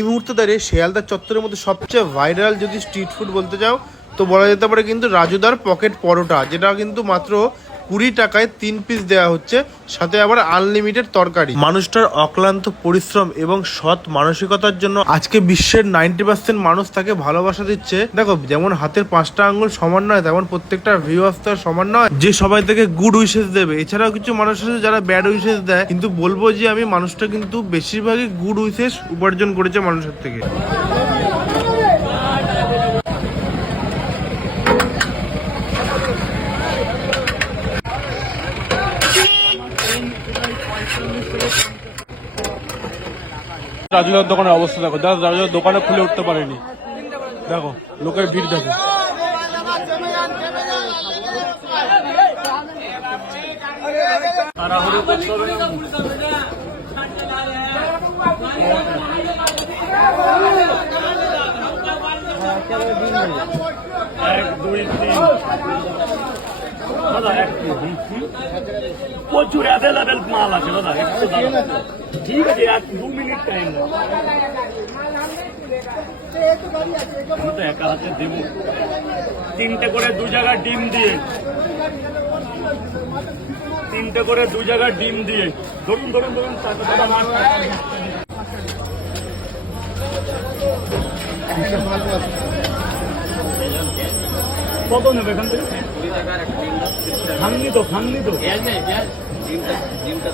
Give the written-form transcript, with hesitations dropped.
এই মুহূর্তে দাঁড়িয়ে শিয়ালদা চত্বরের মধ্যে সবচেয়ে ভাইরাল যদি স্ট্রিট ফুড বলতে চাও তো বলা যেতে পারে কিন্তু রাজুদার পকেট পরোটা, যেটা কিন্তু মাত্র 20 টাকায় 3 পিস দেওয়া হচ্ছে, সাথে আবার আনলিমিটেড তরকারি। মানুষটার অক্লান্ত পরিশ্রম এবং সৎ মানসিকতার জন্য আজকে বিশ্বের 90% মানুষ তাকে ভালোবাসা দিচ্ছে। দেখো, যেমন হাতের 5টা আঙ্গুল সমান নয়, তেমন প্রত্যেকটা ভিউয়ার্স তো সমান নয় যে সবাই থেকে গুড উইশেস দেবে। এছাড়াও কিছু মানুষ আছে যারা ব্যাড উইশেস দেয়, কিন্তু বলবো যে আমি মানুষটা কিন্তু বেশিরভাগই গুড উইশেস উপার্জন করেছে মানুষের থেকে। রাজুদার দোকানের অবস্থা দেখো, রাজুদার দোকানে খুলে উঠতে পারেনি। দেখো লোকের ভিড় দেখো। প্রচুর অ্যাভেলেবেল মাল আছে দাদা, ঠিক আছে, 2 মিনিট টাইম আমি তো একা হাতে দেব। 3টে করে 2 জায়গায় ডিম দিয়ে, 3টে করে 2 জায়গায় ডিম দিয়ে ধরুন ধরুন ধরুন। কত নেবে এখান থেকে? খাননি তো খাননি তো। ডিমটা